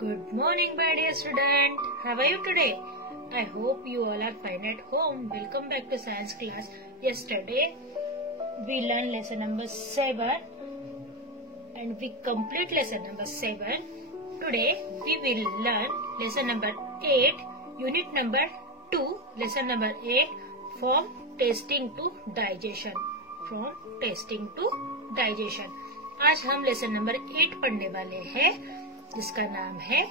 Good morning, my dear student. How are you today? I hope you all are fine at home. Welcome back to science class. Yesterday, we learned lesson number 7 and we complete lesson number 7. Today, we will learn lesson number 8, unit number 2, lesson number 8, from tasting to digestion. From tasting to digestion. आज हम lesson number 8 पढ़ने वाले हैं जिसका नाम है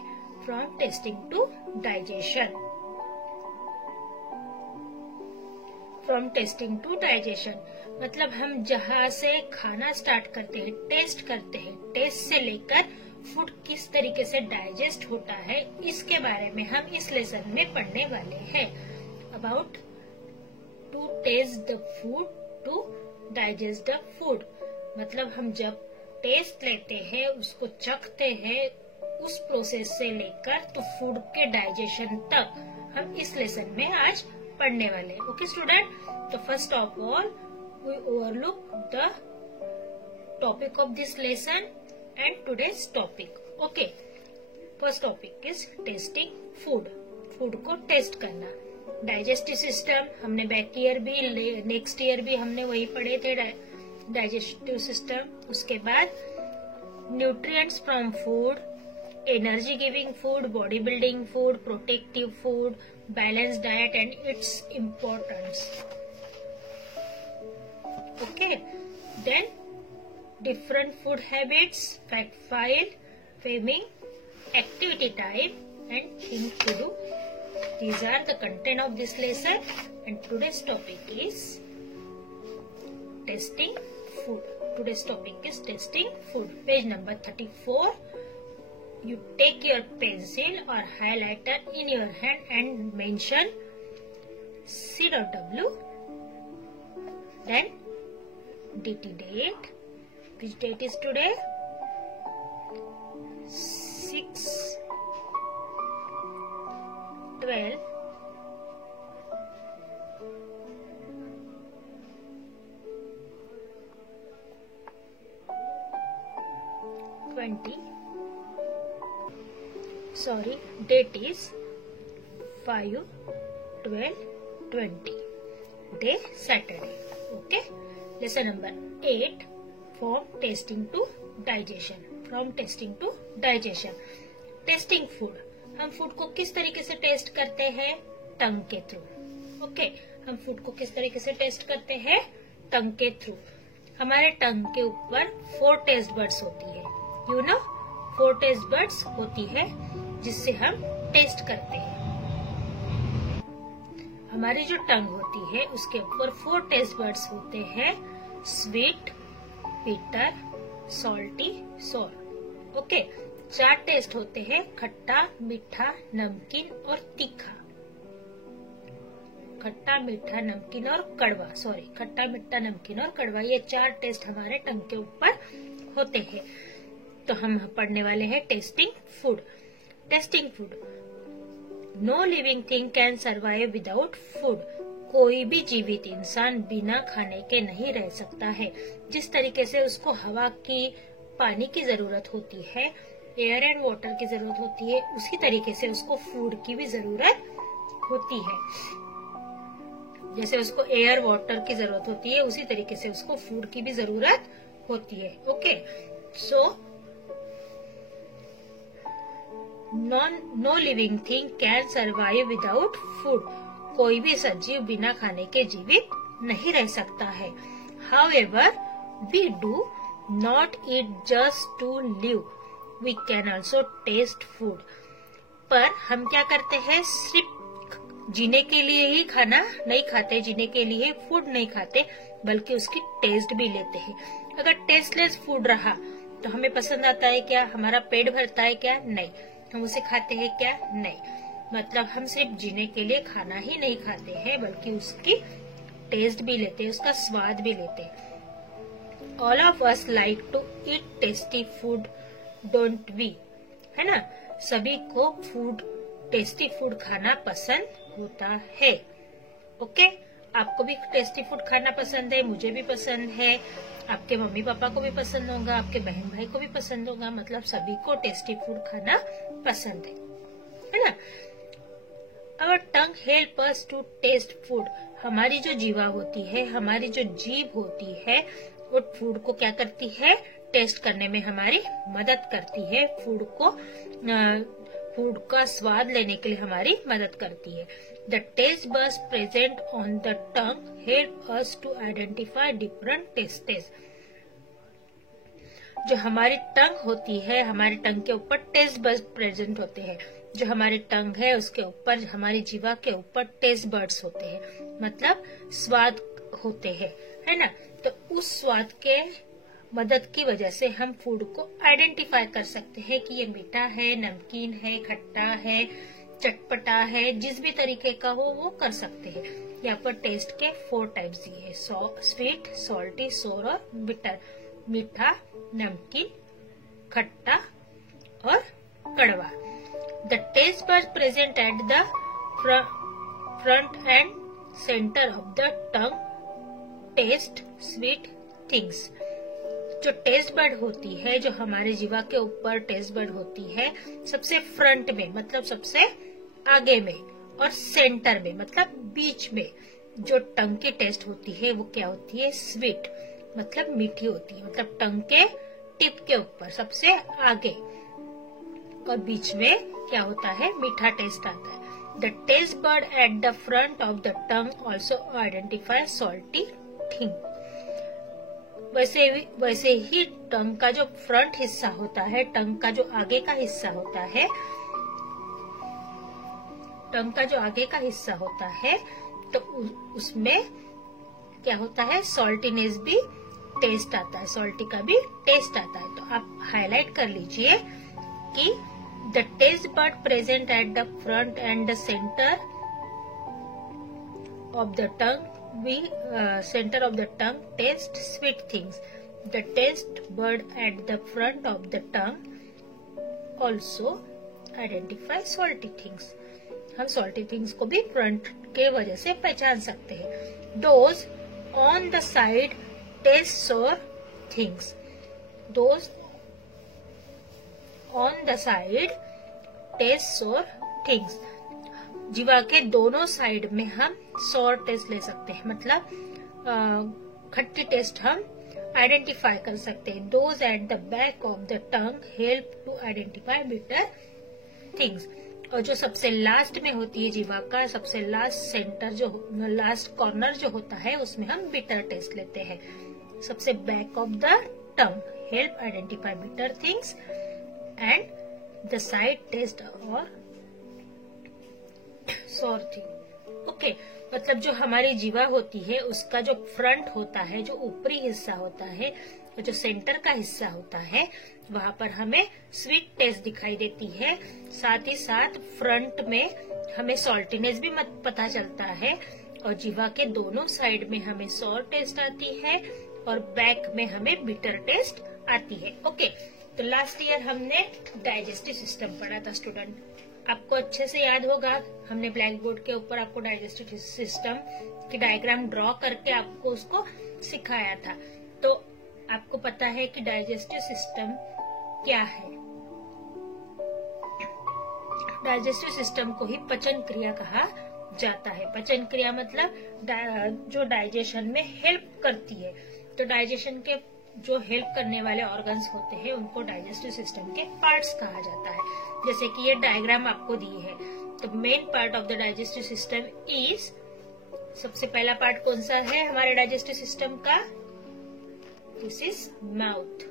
from tasting to digestion. From tasting to digestion मतलब हम जहाँ से खाना स्टार्ट करते हैं, टेस्ट से लेकर फूड किस तरीके से डाइजेस्ट होता है, इसके बारे में हम इस लेसन में पढ़ने वाले हैं। About to taste the food to digest the food मतलब हम जब टेस्ट लेते हैं, उसको चखते हैं, उस प्रोसेस से लेकर तो फूड के डाइजेशन तक हम इस लेसन में आज पढ़ने वाले हैं। ओके स्टूडेंट, तो first of all we overlook the topic of this lesson and today's topic. Okay, first topic is tasting food. Food को टेस्ट करना। डाइजेस्टिव सिस्टम हमने बैक ईयर भी, नेक्स्ट ईयर भी हमने वही पढ़े थे, डाइजेस्टिव सिस्टम। उसके बाद nutrients from food, energy giving food, body building food, protective food, balance diet and its importance. Okay, then different food habits, fact file, फेमिंग, activity time and thing to do. These are the content of this lesson and today's topic is testing food. Today's topic is testing food. Page number 34. You take your pencil or highlighter in your hand and mention C.W. Then DT date. Which date is today? 6/12 date is 5/12/20, day Saturday. Okay, lesson number 8, from tasting to digestion. From tasting to digestion. Testing food, हम food को किस तरीके से test करते हैं? टंग के through. Okay, हम food को किस तरीके से टेस्ट करते हैं? टंग के थ्रू। हमारे टंग के ऊपर 4 टेस्ट बर्ड्स होती है, यू नो, 4 टेस्ट बर्ड्स होती है जिससे हम टेस्ट करते हैं। हमारी जो टंग होती है उसके ऊपर 4 टेस्ट बर्ड्स होते हैं, स्वीट, बिटर, सॉल्टी, सोर। ओके, 4 टेस्ट होते हैं, खट्टा, मीठा, नमकीन और तीखा। खट्टा, मीठा, नमकीन और कड़वा, सॉरी, खट्टा, मीठा, नमकीन और कड़वा, ये 4 टेस्ट हमारे टंग के ऊपर होते हैं। तो हम पढ़ने वाले हैं tasting food. Tasting food, no living thing can survive without food. कोई भी जीवित इंसान बिना खाने के नहीं रह सकता है। जिस तरीके से उसको हवा की, पानी की जरूरत होती है, एयर एंड वाटर की जरूरत होती है, उसी तरीके से उसको फूड की भी जरूरत होती है। जैसे उसको एयर वाटर की जरूरत होती है, उसी तरीके से उसको फूड की भी जरूरत होती है। Okay, so no living thing can survive without food. कोई भी सजीव बिना खाने के जीवित नहीं रह सकता है। However we do not eat just to live, we can also taste food. पर हम क्या करते हैं? सिर्फ जीने के लिए ही खाना नहीं खाते, जीने के लिए फूड नहीं खाते, बल्कि उसकी टेस्ट भी लेते हैं। अगर टेस्टलेस फूड रहा तो हमें पसंद आता है क्या? हमारा पेट भरता है क्या? नहीं। हम उसे खाते हैं क्या? नहीं। मतलब हम सिर्फ जीने के लिए खाना ही नहीं खाते हैं, बल्कि उसकी टेस्ट भी लेते हैं, उसका स्वाद भी लेते हैं। All of us like to eat tasty food, don't we? है ना? सभी को टेस्टी फूड खाना पसंद होता है। ओके, आपको भी टेस्टी फूड खाना पसंद है, मुझे भी पसंद है। आपके मम्मी पापा को भी पसंद होगा, आपके बहन भाई को भी पसंद होगा, मतलब सभी को टेस्टी फूड खाना पसंद है ना। Our tongue help us to taste food. हमारी जो जीवा होती है, हमारी जो जीभ होती है, वो फूड को क्या करती है, टेस्ट करने में हमारी मदद करती है, फूड का स्वाद लेने के लिए हमारी मदद करती है। The taste buds present on the tongue help us to identify different tastes. जो हमारी टंग होती है, हमारे टंग के ऊपर टेस्ट बड्स प्रेजेंट होते हैं। जो हमारी टंग है उसके ऊपर, हमारी जीवा के ऊपर टेस्ट बड्स होते हैं, मतलब स्वाद होते हैं, है ना। तो उस स्वाद के मदद की वजह से हम फूड को आइडेंटिफाई कर सकते हैं कि ये मीठा है, नमकीन है, खट्टा है, चटपटा है, जिस भी तरीके का हो वो कर सकते हैं। यहाँ पर टेस्ट के 4 टाइप्स दिए हैं, स्वीट, सॉल्टी, सोर और बिटर। मीठा, नमकीन, खट्टा और कड़वा। The taste buds present at the front and centre of the tongue test sweet things. जो टेस्ट बड होती है, जो हमारे जीवा के ऊपर टेस्ट बड होती है, सबसे फ्रंट में मतलब सबसे आगे में, और सेंटर में मतलब बीच में जो टंग की टेस्ट होती है वो क्या होती है, स्वीट, मतलब मीठी होती है, मतलब टंग के टिप के ऊपर सबसे आगे, और बीच में क्या होता है, मीठा टेस्ट आता है। The taste bud at the front of the tongue also identify salty thing. वैसे ही टंग का जो फ्रंट हिस्सा होता है, टंग का जो आगे का हिस्सा होता है, टंग का जो आगे का हिस्सा होता है, तो उसमें क्या होता है, सॉल्टीनेस भी टेस्ट आता है, सॉल्टी का भी टेस्ट आता है। तो आप हाईलाइट कर लीजिए कि the taste bud present at the front and the centre of the tongue center of the tongue taste sweet things. The taste bud at the front of the tongue also identify salty things. हम salty things को भी front के वजह से पहचान सकते हैं। Those on the side taste sour things. Those on the side taste sour things. जीवा के दोनों साइड में हम सॉर टेस्ट ले सकते हैं, मतलब खट्टी टेस्ट हम आइडेंटिफाई कर सकते हैं। Those at the back of the tongue help to identify bitter things. और जो सबसे लास्ट में होती है जीवा का सबसे लास्ट सेंटर, जो लास्ट कॉर्नर जो होता है, उसमें हम बिटर टेस्ट लेते हैं। सबसे back of the tongue help identify bitter things and the side taste और सॉर थिंग। ओके, मतलब जो हमारी जीवा होती है उसका जो फ्रंट होता है, जो ऊपरी हिस्सा होता है, और जो सेंटर का हिस्सा होता है, वहां पर हमें स्वीट टेस्ट दिखाई देती है। साथ ही साथ फ्रंट में हमें सॉल्टीनेस भी पता चलता है, और जीवा के दोनों साइड में हमें सॉर टेस्ट आती है, और बैक में हमें बिटर टेस्ट आती है। ओके, तो लास्ट ईयर हमने डाइजेस्टिव सिस्टम पढ़ा था स्टूडेंट, आपको अच्छे से याद होगा। हमने ब्लैक बोर्ड के ऊपर आपको डाइजेस्टिव सिस्टम की डायग्राम ड्रॉ करके आपको उसको सिखाया था। तो आपको पता है कि डाइजेस्टिव सिस्टम क्या है। डाइजेस्टिव सिस्टम को ही पचन क्रिया कहा जाता है। पचन क्रिया मतलब जो डाइजेशन में हेल्प करती है। तो डाइजेशन के जो हेल्प करने वाले ऑर्गन्स होते हैं उनको डाइजेस्टिव सिस्टम के पार्ट्स कहा जाता है। जैसे कि ये डायग्राम आपको दी है, तो main part of the digestive system is, सबसे पहला पार्ट कौन सा है हमारे डाइजेस्टिव सिस्टम का, this is mouth.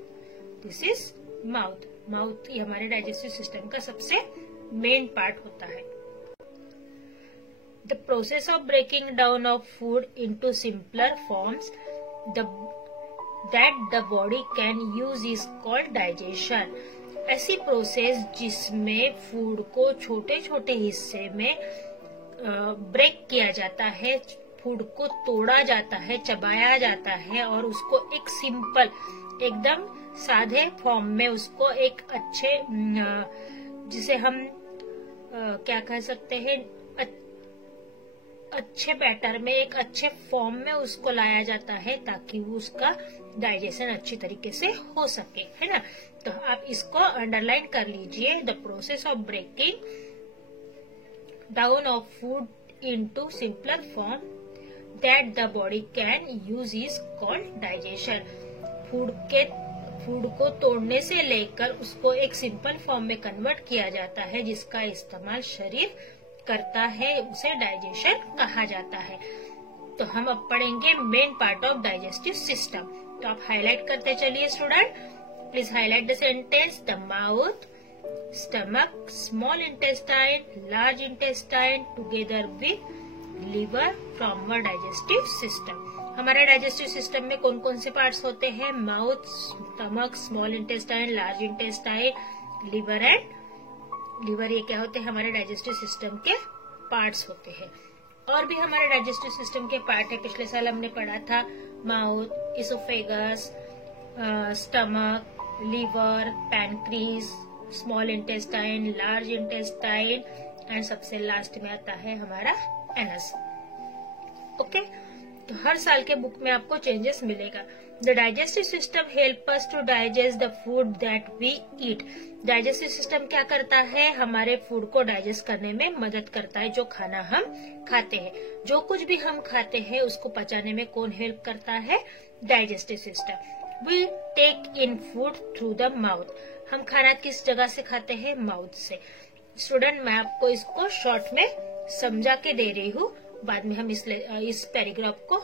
This is mouth. Mouth ये हमारे डाइजेस्टिव सिस्टम का सबसे मेन पार्ट होता है। The process of breaking down of food into simpler forms that the body can use is called digestion. ऐसी process जिसमें food को छोटे छोटे हिस्से में ब्रेक किया जाता है, फूड को तोड़ा जाता है, चबाया जाता है, और उसको एक सिंपल एकदम सादे फॉर्म में उसको एक अच्छे जिसे हम क्या कह सकते हैं, अच्छे बैटर में, एक अच्छे फॉर्म में उसको लाया जाता है ताकि वो उसका डाइजेशन अच्छी तरीके से हो सके, है ना। तो आप इसको अंडरलाइन कर लीजिए। The process of breaking down of food into simpler form that the body can use is called digestion. Food को तोड़ने से लेकर उसको एक सिंपल फॉर्म में कन्वर्ट किया जाता है, जिसका इस्तेमाल शरीर करता है, उसे डाइजेशन कहा जाता है। तो हम अब पढ़ेंगे main part of digestive system. तो आप हाईलाइट करते चलिए student. Please highlight the sentence. The mouth, stomach, small intestine, large intestine together with liver from our digestive system. हमारे डाइजेस्टिव सिस्टम में कौन कौन से पार्ट्स होते हैं? Mouth, stomach, small intestine, large intestine, liver and liver. ये क्या होते हैं? हमारे डाइजेस्टिव सिस्टम के पार्ट्स होते हैं। और भी हमारे डाइजेस्टिव सिस्टम के पार्ट है, पिछले साल हमने पढ़ा था। Mouth, oesophagus, stomach, liver, pancreas, small intestine, large intestine and सबसे लास्ट में आता है हमारा एनस। ओके, तो हर साल के बुक में आपको चेंजेस मिलेगा। The digestive system help us to digest the food that we eat. Digestive system क्या करता है? हमारे फूड को डाइजेस्ट करने में मदद करता है, जो खाना हम खाते हैं। जो कुछ भी हम खाते हैं उसको पचाने में कौन हेल्प करता है? Digestive system. We take in food through the mouth. हम खाना किस जगह से खाते हैं? माउथ से। स्टूडेंट, मैं आपको इसको शॉर्ट में समझा के दे रही हूँ, बाद में हम इस पैराग्राफ को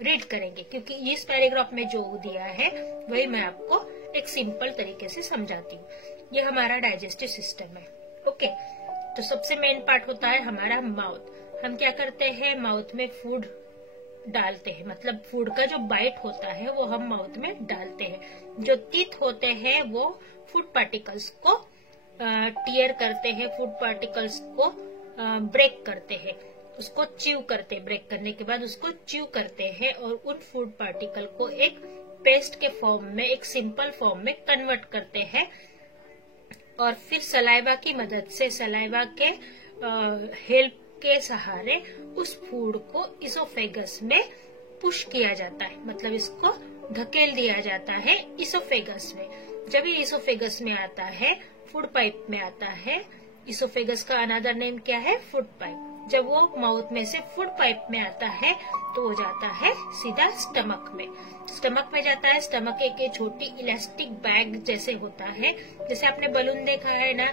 रीड करेंगे, क्योंकि इस पैराग्राफ में जो दिया है वही मैं आपको एक सिंपल तरीके से समझाती हूँ। ये हमारा डाइजेस्टिव सिस्टम है। ओके, तो सबसे मेन पार्ट होता है हमारा माउथ। हम क्या करते हैं? माउथ में फूड डालते हैं, मतलब फूड का जो बाइट होता है वो हम माउथ में डालते हैं। जो टीथ होते हैं वो फूड पार्टिकल्स को टीयर करते हैं, फूड पार्टिकल्स को ब्रेक करते हैं, उसको च्यू करते हैं। ब्रेक करने के बाद उसको च्यू करते हैं और उन फूड पार्टिकल को एक पेस्ट के फॉर्म में, एक सिंपल फॉर्म में कन्वर्ट करते हैं। और फिर सलाइवा की मदद से, सलाइवा के हेल्प के सहारे उस फूड को इसोफेगस में पुश किया जाता है, मतलब इसको धकेल दिया जाता है इसोफेगस में। जब ये इसोफेगस में आता है, फूड पाइप में आता है। इसोफेगस का अनदर नेम क्या है? Food pipe. जब वो माउथ में से फूड पाइप में आता है तो वो जाता है सीधा स्टमक में। स्टमक में जाता है। स्टमक एक छोटी इलास्टिक बैग जैसे होता है, जैसे आपने बलून देखा है ना,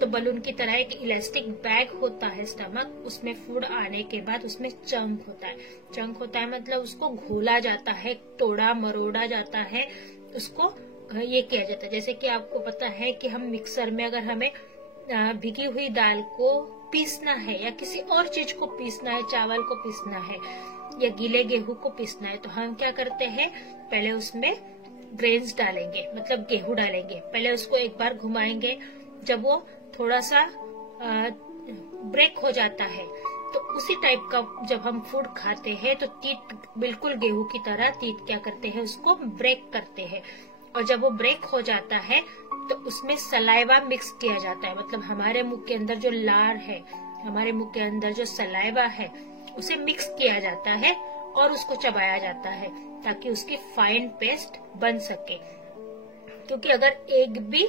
तो बलून की तरह एक इलास्टिक बैग होता है स्टमक। उसमें फूड आने के बाद उसमें चंक होता है। चंक होता है मतलब उसको घोला जाता है, तोड़ा मरोड़ा जाता है, उसको ये किया जाता है। जैसे कि आपको पता है कि हम मिक्सर में अगर हमें भिगी हुई दाल को पीसना है या किसी और चीज को पीसना है, चावल को पीसना है या गीले गेहूं को पीसना है, तो हम क्या करते हैं? पहले उसमें ग्रेन्स डालेंगे, मतलब गेहूं डालेंगे। पहले उसको एक बार घुमाएंगे। जब वो थोड़ा सा ब्रेक हो जाता है तो उसी टाइप का जब हम फूड खाते हैं तो टीथ बिल्कुल गेहूं की तरह टीथ क्या करते हैं? उसको ब्रेक करते हैं। और जब वो ब्रेक हो जाता है तो उसमें सलाइवा मिक्स किया जाता है, मतलब हमारे मुंह के अंदर जो लार है, हमारे मुंह के अंदर जो सलाइवा है, उसे मिक्स किया जाता है और उसको चबाया जाता है ताकि उसकी फाइन पेस्ट बन सके। क्योंकि अगर एक भी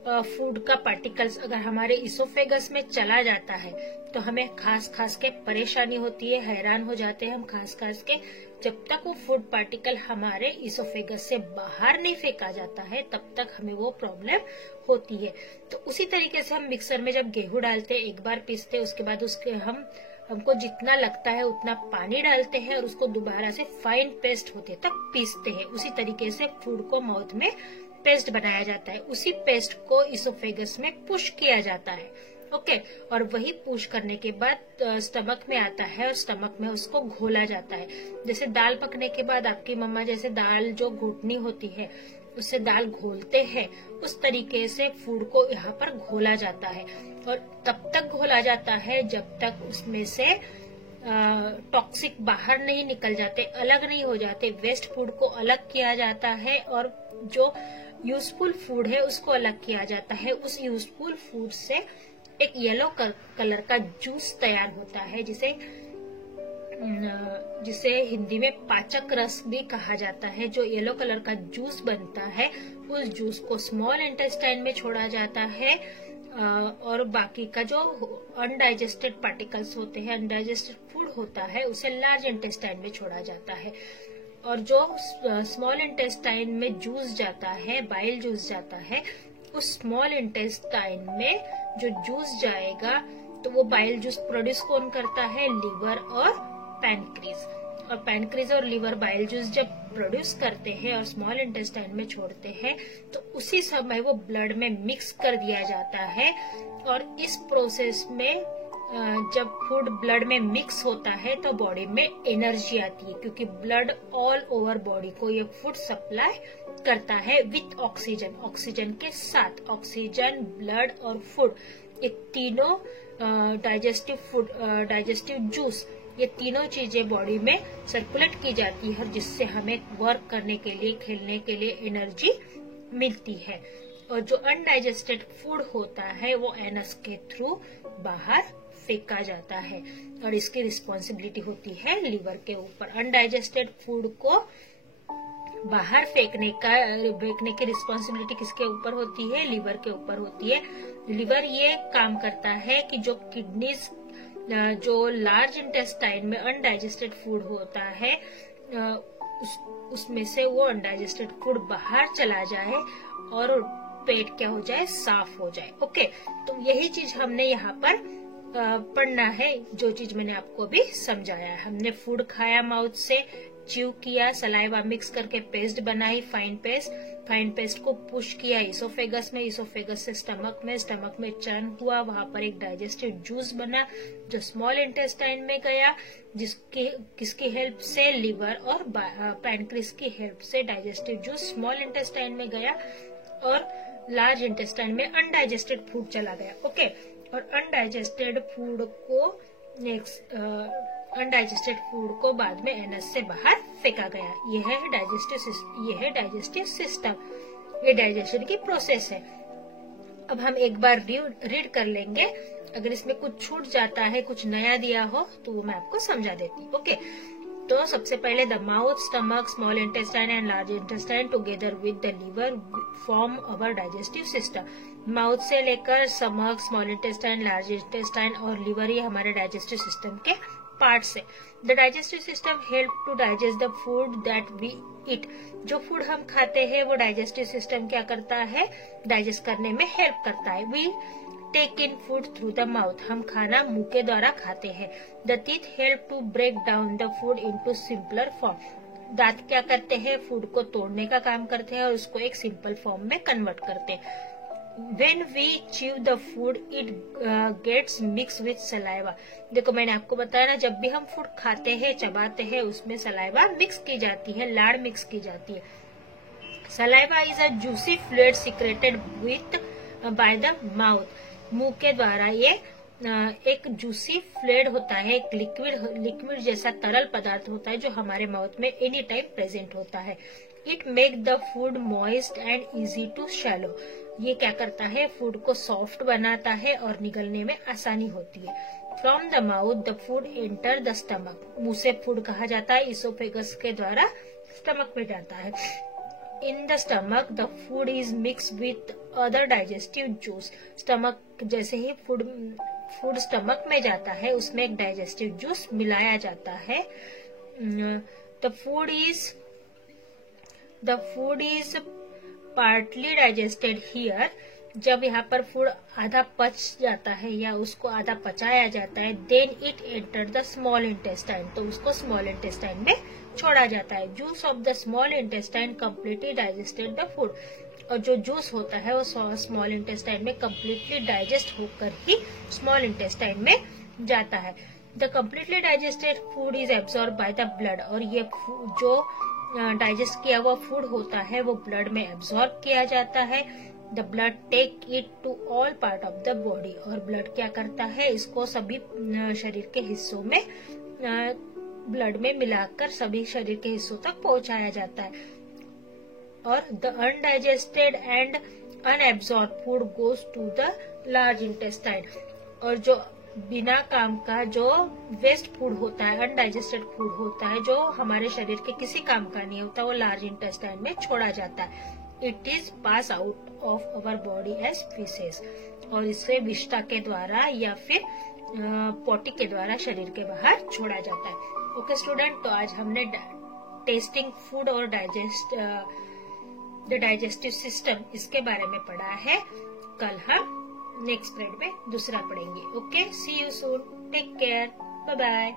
फूड का पार्टिकल्स अगर हमारे इसोफेगस में चला जाता है तो हमें खास के परेशानी होती है, हैरान हो जाते हैं हम खास के। जब तक वो फूड पार्टिकल हमारे इसोफेगस से बाहर नहीं फेंका जाता है तब तक हमें वो प्रॉब्लम होती है। तो उसी तरीके से हम मिक्सर में जब गेहूं डालते हैं, एक बार पीसते हैं, उसके बाद उसके हमको जितना लगता है उतना पानी डालते हैं और उसको दोबारा से फाइन पेस्ट होते तक पीसते हैं। उसी तरीके से फूड को माउथ में पेस्ट बनाया जाता है। उसी पेस्ट को इसोफेगस में पुश किया जाता है। ओके, और वही पुश करने के बाद स्टमक में आता है और स्टमक में उसको घोला जाता है। जैसे दाल पकने के बाद आपकी मम्मा जैसे दाल जो घुटनी होती है उससे दाल घोलते हैं, उस तरीके से फूड को यहाँ पर घोला जाता है। और तब तक घोला जाता है जब तक उसमें से टॉक्सिक बाहर नहीं निकल जाते, अलग नहीं हो जाते। वेस्ट फूड को अलग किया जाता है और जो यूजफुल फूड है उसको अलग किया जाता है। उस यूजफुल फूड से एक येलो कलर का जूस तैयार होता है जिसे जिसे हिंदी में पाचक रस भी कहा जाता है, जो येलो कलर का जूस बनता है, उस जूस को स्मॉल इंटेस्टाइन में छोड़ा जाता है और बाकी का जो अनडाइजेस्टेड पार्टिकल्स होते हैं, अनडाइजेस्टेड फूड होता है, उसे लार्ज इंटेस्टाइन में छोड़ा जाता है। और जो स्मॉल इंटेस्टाइन में जूस जाता है, बाइल जूस जाता है, उस स्मॉल इंटेस्टाइन में जो जूस जाएगा तो वो बाइल जूस प्रोड्यूस कौन करता है? लिवर और पैनक्रीज। और पैनक्रीज और लिवर बाइल जूस जब प्रोड्यूस करते हैं और स्मॉल इंटेस्टाइन में छोड़ते हैं तो उसी समय वो ब्लड में मिक्स कर दिया जाता है। और इस प्रोसेस में जब फूड ब्लड में मिक्स होता है तो बॉडी में एनर्जी आती है, क्योंकि ब्लड ऑल ओवर बॉडी को ये फूड सप्लाई करता है विथ ऑक्सीजन, ऑक्सीजन के साथ। ऑक्सीजन, ब्लड और फूड, ये तीनों डाइजेस्टिव जूस, ये तीनों चीजें बॉडी में सर्कुलेट की जाती है, जिससे हमें वर्क करने के लिए, खेलने के लिए एनर्जी मिलती है। और जो अनडाइजेस्टेड फूड होता है वो एनस के थ्रू बाहर फेंका जाता है और इसकी रिस्पॉन्सिबिलिटी होती है लिवर के ऊपर। अनडाइजेस्टेड फूड को बाहर फेंकने की रिस्पॉन्सिबिलिटी किसके ऊपर होती है? लिवर के ऊपर होती है। लिवर ये काम करता है कि जो किडनीज, जो लार्ज इंटेस्टाइन में अनडाइजेस्टेड फूड होता है, उसमें से वो अनडाइजेस्टेड फूड बाहर चला जाए और पेट क्या हो जाए? साफ हो जाए। ओके, तो यही चीज हमने यहाँ पर पढ़ना है, जो चीज मैंने आपको अभी समझाया है। हमने फूड खाया, माउथ से च्यू किया, सलाइवा मिक्स करके पेस्ट बनाई, फाइन पेस्ट को पुश किया इसोफेगस में, इसोफेगस से स्टमक में चर्न हुआ, वहां पर एक डाइजेस्टिव जूस बना जो स्मॉल इंटेस्टाइन में गया, किसकी हेल्प से? लिवर और पैनक्रीज की हेल्प से डाइजेस्टिव जूस स्मॉल इंटेस्टाइन में गया और लार्ज इंटेस्टाइन में अनडाइजेस्टेड फूड चला गया। ओके, और अनडाइजेस्टेड फूड को बाद में एनस से बाहर फेंका गया। यह है डाइजेस्टिव सिस्टम, ये डाइजेशन की प्रोसेस है। अब हम एक बार रीड कर लेंगे, अगर इसमें कुछ छूट जाता है, कुछ नया दिया हो तो वो मैं आपको समझा देती हूँ। ओके, तो सबसे पहले the mouth, stomach, small intestine and large intestine together with the liver form our digestive system. Mouth से लेकर stomach, small intestine, large intestine और लिवर, ये हमारे डाइजेस्टिव सिस्टम के पार्ट्स है। The digestive system help to digest the food that we eat. जो food हम खाते हैं वो डाइजेस्टिव सिस्टम क्या करता है? डाइजेस्ट करने में हेल्प करता है। We take in food through the mouth, हम खाना मुंह के द्वारा खाते हैं। The teeth help to break down the food into simpler form. दांत क्या करते हैं? फूड को तोड़ने का काम करते हैं और उसको एक सिंपल फॉर्म में कन्वर्ट करते हैं। When we chew the food, it gets mixed with saliva. देखो, मैंने आपको बताया ना, जब भी हम फूड खाते हैं, चबाते हैं, उसमें सलाइवा मिक्स की जाती है, लाड़ मिक्स की जाती है। Saliva is a juicy fluid secreted by the mouth. मुंह के द्वारा ये एक जूसी फ्लूइड होता है, एक लिक्विड जैसा तरल पदार्थ होता है जो हमारे माउथ में एनी टाइम प्रेजेंट होता है। It make the food moist and easy to swallow. ये क्या करता है? फूड को सॉफ्ट बनाता है और निगलने में आसानी होती है। From the mouth the food enter the stomach. मुंह से फूड कहा जाता है, इसोफेगस के द्वारा स्टमक में जाता है। In the stomach the food is mix with other digestive juice. Stomach, जैसे ही फूड स्टमक में जाता है, उसमें एक डाइजेस्टिव जूस मिलाया जाता है। The food is partly digested here. जब यहाँ पर फूड आधा पच जाता है या उसको आधा पचाया जाता है, then it enter the small intestine, तो उसको स्मॉल इंटेस्टाइन में छोड़ा जाता है। Juice of the small intestine completely digested the food. और जो जूस होता है वो स्मॉल इंटेस्टाइन में कम्प्लीटली डाइजेस्ट होकर ही स्मॉल इंटेस्टाइन में जाता है। The completely digested food is absorb by the blood. और ये जो डाइजेस्ट किया हुआ फूड होता है वो ब्लड में एब्सॉर्ब किया जाता है। The blood take it to all part of the body. और ब्लड क्या करता है? इसको सभी शरीर के हिस्सों में ब्लड में मिलाकर सभी शरीर के हिस्सों तक पहुंचाया जाता है। और the undigested and unabsorbed food goes to the large intestine. और जो बिना काम का जो वेस्ट फूड होता है, अनडाइजेस्टेड फूड होता है, जो हमारे शरीर के किसी काम का नहीं होता, वो लार्ज इंटेस्टाइन में छोड़ा जाता है। It is pass out of our body as faeces, और इसे विष्ठा के द्वारा या फिर पोटी के द्वारा शरीर के बाहर छोड़ा जाता है। ओके स्टूडेंट, तो आज हमने टेस्टिंग फूड और डाइजेस्टिव सिस्टम इसके बारे में पढ़ा है। कल हम नेक्स्ट पीरियड में दूसरा पढ़ेंगे। Okay, see you soon, take care, bye bye.